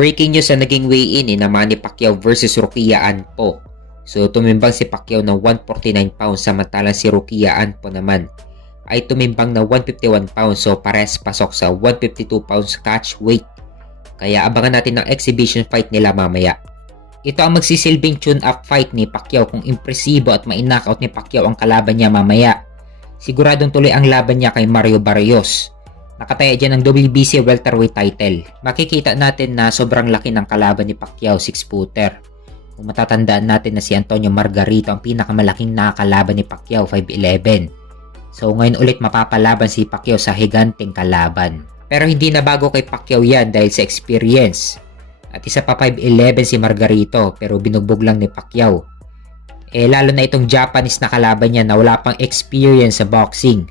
Breaking news na naging weigh-in ni Manny Pacquiao versus Rokia Anpo. So tumimbang si Pacquiao ng 149 pounds samantalang si Rokia Anpo naman ay tumimbang na 151 pounds, so pares pasok sa 152 pounds catch weight. Kaya abangan natin ng exhibition fight nila mamaya. Ito ang magsisilbing tune-up fight ni Pacquiao kung impresibo at ma-knockout ni Pacquiao ang kalaban niya mamaya. Siguradong tuloy ang laban niya kay Mario Barrios. Nakataya dyan ng WBC welterweight title. Makikita natin na sobrang laki ng kalaban ni Pacquiao, 6-footer. Kung matatandaan natin na si Antonio Margarito ang pinakamalaking nakakalaban ni Pacquiao, 5'11". So ngayon ulit mapapalaban si Pacquiao sa higanting kalaban. Pero hindi na bago kay Pacquiao yan dahil sa experience. At isa pa 5'11" si Margarito pero binugbog lang ni Pacquiao. Lalo na itong Japanese na kalaban niya na wala pang experience sa boxing.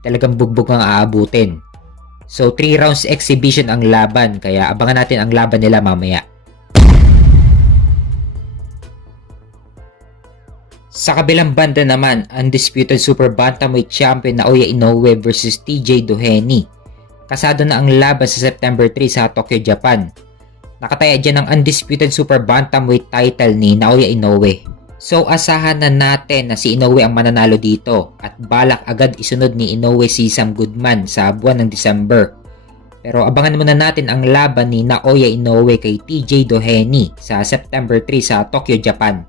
Talagang bugbog ang aabutin. So 3 rounds exhibition ang laban kaya abangan natin ang laban nila mamaya. Sa kabilang banda naman, undisputed super bantamweight champion Naoya Inoue versus TJ Doheny. Kasado na ang laban sa September 3 sa Tokyo, Japan. Nakataya dyan ang undisputed super bantamweight title ni Naoya Inoue. So asahan na natin na si Inoue ang mananalo dito at balak agad isunod ni Inoue si Sam Goodman sa buwan ng December. Pero abangan muna natin ang laban ni Naoya Inoue kay TJ Doheny sa September 3 sa Tokyo, Japan.